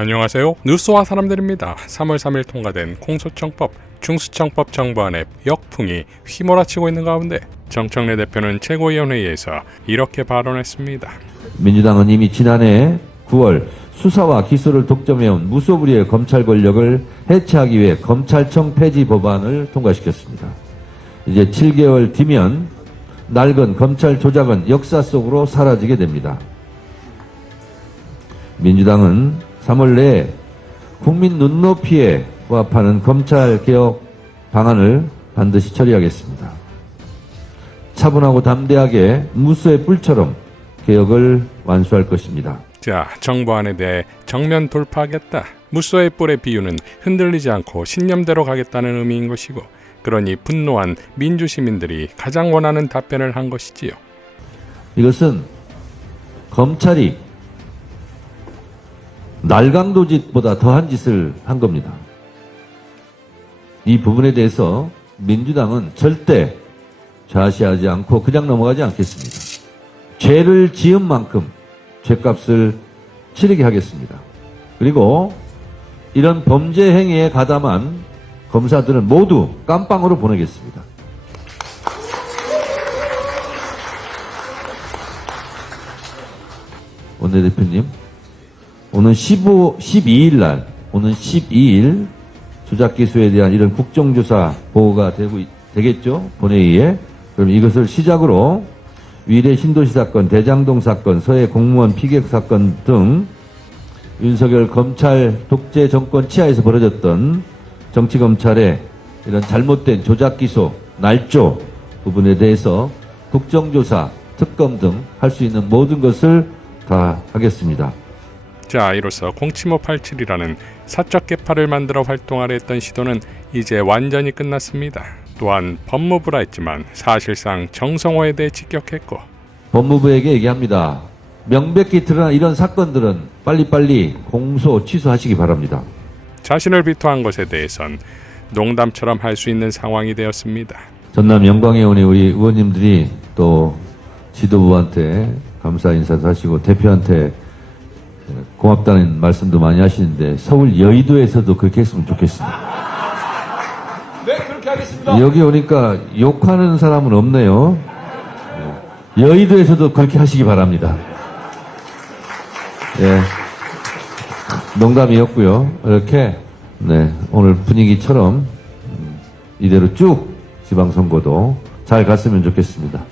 안녕하세요. 뉴스와 사람들입니다. 3월 3일 통과된 공소청법, 중수청법 정부안의 역풍이 휘몰아치고 있는 가운데 정청래 대표는 최고위원회의에서 이렇게 발언했습니다. 민주당은 이미 지난해 9월 수사와 기소를 독점해온 무소불위의 검찰 권력을 해체하기 위해 검찰청 폐지 법안을 통과시켰습니다. 이제 7개월 뒤면 낡은 검찰 조작은 역사 속으로 사라지게 됩니다. 민주당은 3월 내에 국민 눈높이에 부합하는 검찰개혁 방안을 반드시 처리하겠습니다. 차분하고 담대하게 무수의 뿔처럼 개혁을 완수할 것입니다. 자, 정부안에 대해 정면 돌파하겠다. 무소의 뿔의 비유는 흔들리지 않고 신념대로 가겠다는 의미인 것이고, 그러니 분노한 민주시민들이 가장 원하는 답변을 한 것이지요. 이것은 검찰이 날강도짓보다 더한 짓을 한 겁니다. 이 부분에 대해서 민주당은 절대 좌시하지 않고 그냥 넘어가지 않겠습니다. 죄를 지은 만큼 죄값을 치르게 하겠습니다. 그리고 이런 범죄 행위에 가담한 검사들은 모두 깜빵으로 보내겠습니다. 원내대표님, 오는 12일 날, 오는 12일 조작기소에 대한 이런 국정조사 보고가 되겠죠? 본회의에. 그럼 이것을 시작으로 위례 신도시 사건, 대장동 사건, 서해 공무원 피격 사건 등 윤석열 검찰 독재 정권 치하에서 벌어졌던 정치검찰의 이런 잘못된 조작기소, 날조 부분에 대해서 국정조사, 특검 등 할 수 있는 모든 것을 다 하겠습니다. 자, 이로써 07587이라는 사적 계파를 만들어 활동하려 했던 시도는 이제 완전히 끝났습니다. 또한 법무부라 했지만 사실상 정성호에 대해 직격했고, 법무부에게 얘기합니다. 명백히 드러난 이런 사건들은 빨리빨리 공소 취소하시기 바랍니다. 자신을 비토한 것에 대해선 농담처럼 할 수 있는 상황이 되었습니다. 전남 영광의원의 우리 의원님들이 또 지도부한테 감사 인사도 하시고 대표한테 고맙다는 말씀도 많이 하시는데 서울 여의도에서도 그렇게 했으면 좋겠습니다. 네, 그렇게 하겠습니다. 여기 오니까 욕하는 사람은 없네요. 여의도에서도 그렇게 하시기 바랍니다. 예, 농담이었고요. 이렇게 오늘 분위기처럼 이대로 쭉 지방선거도 잘 갔으면 좋겠습니다.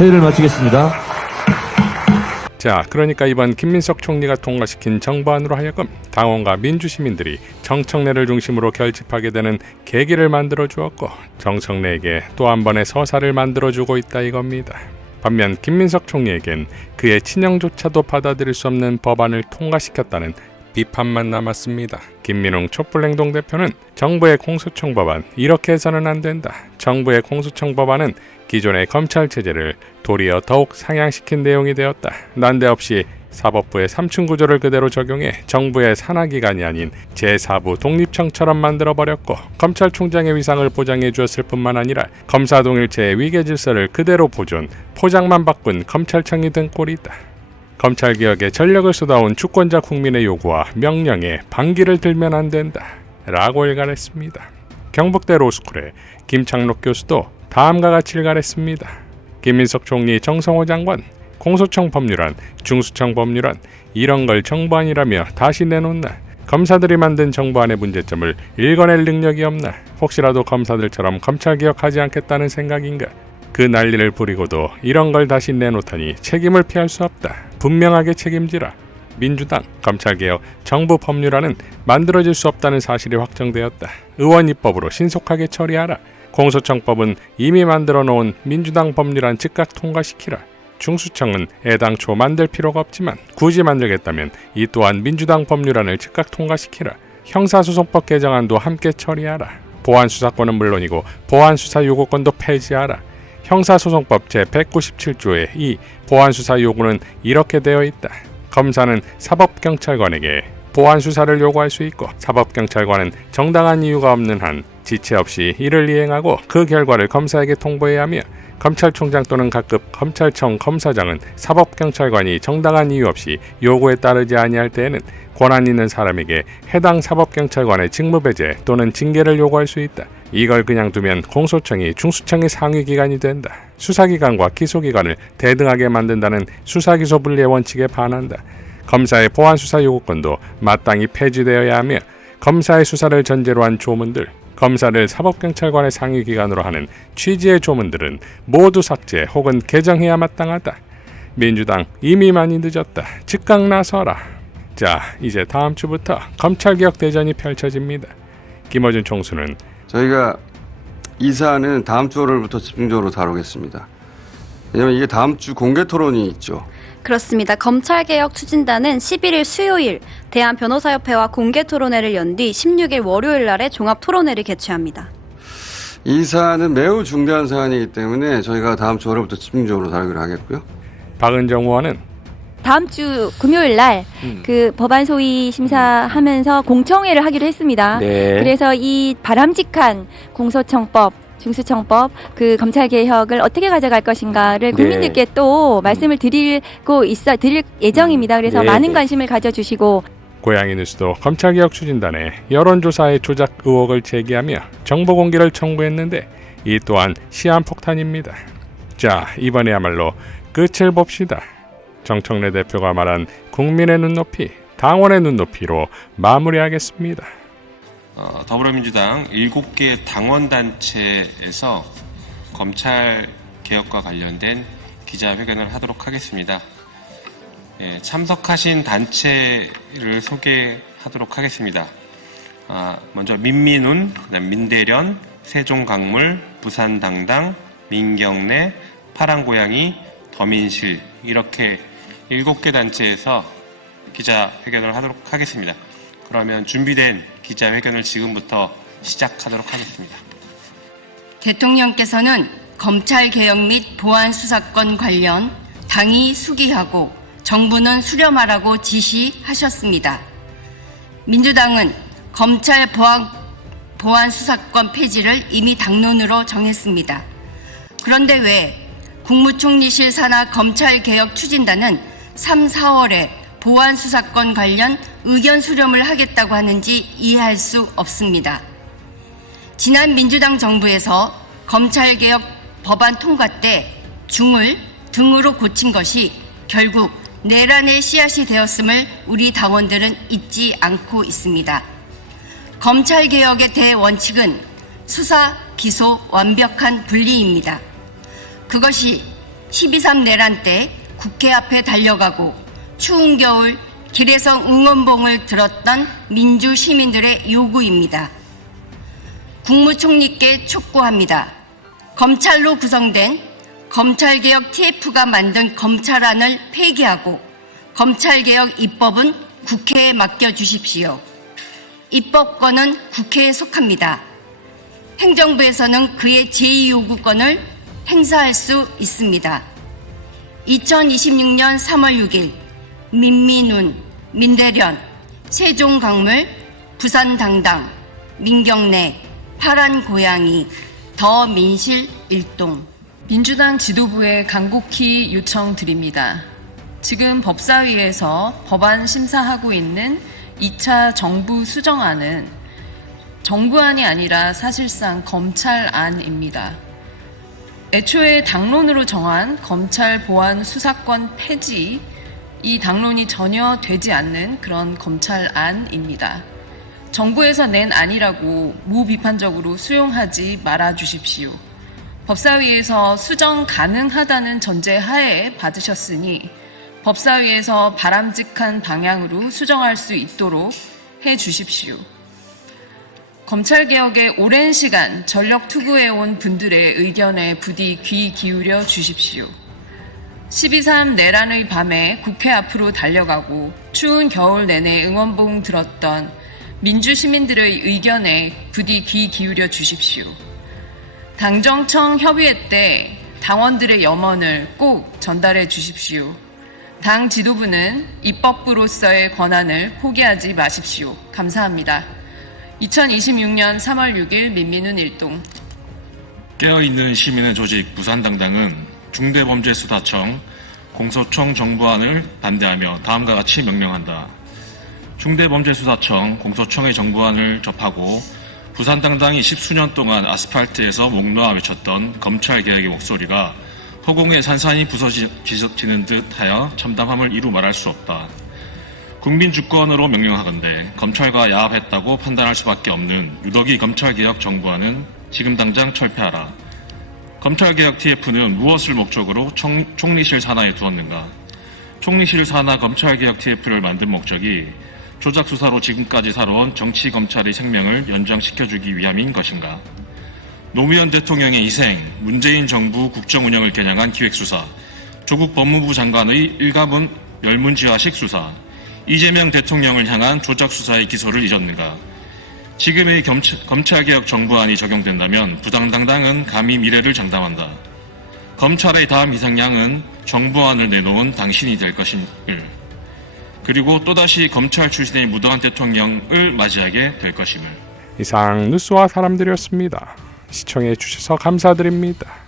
회의를 마치겠습니다. 자, 그러니까 이번 김민석 총리가 통과시킨 정부안으로 하여금 당원과 민주시민들이 정청래를 중심으로 결집하게 되는 계기를 만들어 주었고, 정청래에게 또 한 번의 서사를 만들어주고 있다 이겁니다. 반면 김민석 총리에겐 그의 친형조차도 받아들일 수 없는 법안을 통과시켰다는 비판만 남았습니다. 김민웅 촛불행동 대표는 정부의 공소청 법안 이렇게 해서는 안 된다. 정부의 공소청 법안은 기존의 검찰 체제를 도리어 더욱 상향시킨 내용이 되었다. 난데없이 사법부의 3층 구조를 그대로 적용해 정부의 산하기관이 아닌 제4부 독립청처럼 만들어버렸고, 검찰총장의 위상을 보장해 주었을 뿐만 아니라 검사동일체의 위계질서를 그대로 보존, 포장만 바꾼 검찰청이 된 꼴이다. 검찰개혁에 전력을 쏟아온 주권자 국민의 요구와 명령에 반기를 들면 안 된다 라고 일갈했습니다. 경북대 로스쿨의 김창록 교수도 다음과 같이 일갈했습니다. 김민석 총리, 정성호 장관, 공소청 법률안, 중수청 법률안 이런 걸 정부안이라며 다시 내놓나? 검사들이 만든 정부안의 문제점을 읽어낼 능력이 없나? 혹시라도 검사들처럼 검찰개혁하지 않겠다는 생각인가? 그 난리를 부리고도 이런 걸 다시 내놓다니 책임을 피할 수 없다. 분명하게 책임지라. 민주당, 검찰개혁, 정부 법률안은 만들어질 수 없다는 사실이 확정되었다. 의원 입법으로 신속하게 처리하라. 공소청법은 이미 만들어 놓은 민주당 법률안 즉각 통과시키라. 중수청은 애당초 만들 필요가 없지만 굳이 만들겠다면 이 또한 민주당 법률안을 즉각 통과시키라. 형사소송법 개정안도 함께 처리하라. 보안수사권은 물론이고 보안수사 요구권도 폐지하라. 형사소송법 제197조의 이 보안수사 요구는 이렇게 되어 있다. 검사는 사법경찰관에게 보안수사를 요구할 수 있고, 사법경찰관은 정당한 이유가 없는 한 지체 없이 이를 이행하고 그 결과를 검사에게 통보해야 하며 검찰총장 또는 각급 검찰청 검사장은 사법경찰관이 정당한 이유 없이 요구에 따르지 아니할 때에는 권한 있는 사람에게 해당 사법경찰관의 직무배제 또는 징계를 요구할 수 있다. 이걸 그냥 두면 공소청이 중수청의 상위기관이 된다. 수사기관과 기소기관을 대등하게 만든다는 수사기소 분리의 원칙에 반한다. 검사의 보안수사 요구권도 마땅히 폐지되어야 하며 검사의 수사를 전제로 한 조문들, 검사를 사법경찰관의 상위기관으로 하는 취지의 조문들은 모두 삭제 혹은 개정해야 마땅하다. 민주당 이미 많이 늦었다. 즉각 나서라. 자, 이제 다음 주부터 검찰개혁 대전이 펼쳐집니다. 김어준 총수는 저희가 이 사안은 다음 주 월요일부터 집중적으로 다루겠습니다. 왜냐하면 이게 다음 주 공개 토론이 있죠. 그렇습니다. 검찰개혁 추진단은 11일 수요일 대한변호사협회와 공개토론회를 연 뒤 16일 월요일 날에 종합토론회를 개최합니다. 이 사안은 매우 중대한 사안이기 때문에 저희가 다음 주 월요일부터 집중적으로 다루기로 하겠고요. 박은정 의원은 다음 주 금요일 날 그 법안 소위 심사하면서 공청회를 하기로 했습니다. 네. 그래서 이 바람직한 공소청법, 중수청법, 그 검찰 개혁을 어떻게 가져갈 것인가를 네. 국민들께 또 말씀을 드릴 예정입니다. 그래서 네, 많은 네. 관심을 가져주시고 고양이 뉴스도 검찰개혁 추진단에 여론조사의 조작 의혹을 제기하며 정보 공개를 청구했는데 이 또한 시한폭탄입니다. 자, 이번에야말로 끝을 봅시다. 정청래 대표가 말한 국민의 눈높이, 당원의 눈높이로 마무리하겠습니다. 더불어민주당 7개 당원단체에서 검찰 개혁과 관련된 기자회견을 하도록 하겠습니다. 참석하신 단체를 소개하도록 하겠습니다. 먼저 민민운, 그다음 민대련, 세종강물, 부산당당, 민경래, 파란고양이, 더민실 이렇게 7개 단체에서 기자회견을 하도록 하겠습니다. 그러면 준비된 기자회견을 지금부터 시작하도록 하겠습니다. 대통령께서는 검찰개혁 및 보안수사권 관련 당이 수기하고 정부는 수렴하라고 지시하셨습니다. 민주당은 검찰 보안수사권 폐지를 이미 당론으로 정했습니다. 그런데 왜 국무총리실 산하 검찰개혁 추진단은 3, 4월에 보안수사권 관련 의견 수렴을 하겠다고 하는지 이해할 수 없습니다. 지난 민주당 정부에서 검찰개혁 법안 통과 때 중을 등으로 고친 것이 결국 내란의 씨앗이 되었음을 우리 당원들은 잊지 않고 있습니다. 검찰개혁의 대원칙은 수사, 기소, 완벽한 분리입니다. 그것이 12.3 내란 때 국회 앞에 달려가고 추운 겨울 길에서 응원봉을 들었던 민주 시민들의 요구입니다. 국무총리께 촉구합니다. 검찰로 구성된 검찰개혁 TF가 만든 검찰안을 폐기하고 검찰개혁 입법은 국회에 맡겨주십시오. 입법권은 국회에 속합니다. 행정부에서는 그의 제2요구권을 행사할 수 있습니다. 2026년 3월 6일 민민운, 민대련, 세종강물, 부산당당, 민경래, 파란고양이, 더민실 일동. 민주당 지도부에 간곡히 요청드립니다. 지금 법사위에서 법안 심사하고 있는 2차 정부 수정안은 정부안이 아니라 사실상 검찰안입니다. 애초에 당론으로 정한 검찰 보안 수사권 폐지, 이 당론이 전혀 되지 않는 그런 검찰안입니다. 정부에서 낸 안이라고 무비판적으로 수용하지 말아 주십시오. 법사위에서 수정 가능하다는 전제 하에 받으셨으니 법사위에서 바람직한 방향으로 수정할 수 있도록 해 주십시오. 검찰개혁에 오랜 시간 전력 투구해온 분들의 의견에 부디 귀 기울여 주십시오. 12.3 내란의 밤에 국회 앞으로 달려가고 추운 겨울 내내 응원봉 들었던 민주 시민들의 의견에 부디 귀 기울여 주십시오. 당정청 협의회 때 당원들의 염원을 꼭 전달해 주십시오. 당 지도부는 입법부로서의 권한을 포기하지 마십시오. 감사합니다. 2026년 3월 6일 민민훈 일동. 깨어있는 시민의 조직 부산당당은 중대범죄수사청 공소청 정부안을 반대하며 다음과 같이 명령한다. 중대범죄수사청 공소청의 정부안을 접하고 부산당당이 10수년 동안 아스팔트에서 목 놓아 외쳤던 검찰개혁의 목소리가 허공에 산산이 부서지는 듯하여 참담함을 이루 말할 수 없다. 국민 주권으로 명령하건대 검찰과 야합했다고 판단할 수밖에 없는 유덕이 검찰개혁 정부안은 지금 당장 철폐하라. 검찰개혁 TF는 무엇을 목적으로 총리실 산하에 두었는가? 총리실 산하 검찰개혁 TF를 만든 목적이 조작수사로 지금까지 살아온 정치검찰의 생명을 연장시켜주기 위함인 것인가? 노무현 대통령의 희생, 문재인 정부 국정운영을 겨냥한 기획수사, 조국 법무부 장관의 일가문 멸문지화식 수사, 이재명 대통령을 향한 조작수사의 기소를 잊었는가? 지금의 검찰개혁 정부안이 적용된다면 부당당당은 감히 미래를 장담한다. 검찰의 다음 희생양은 정부안을 내놓은 당신이 될 것임을. 그리고 또다시 검찰 출신의 무도한 대통령을 맞이하게 될 것임을. 이상 뉴스와 사람들이었습니다. 시청해 주셔서 감사드립니다.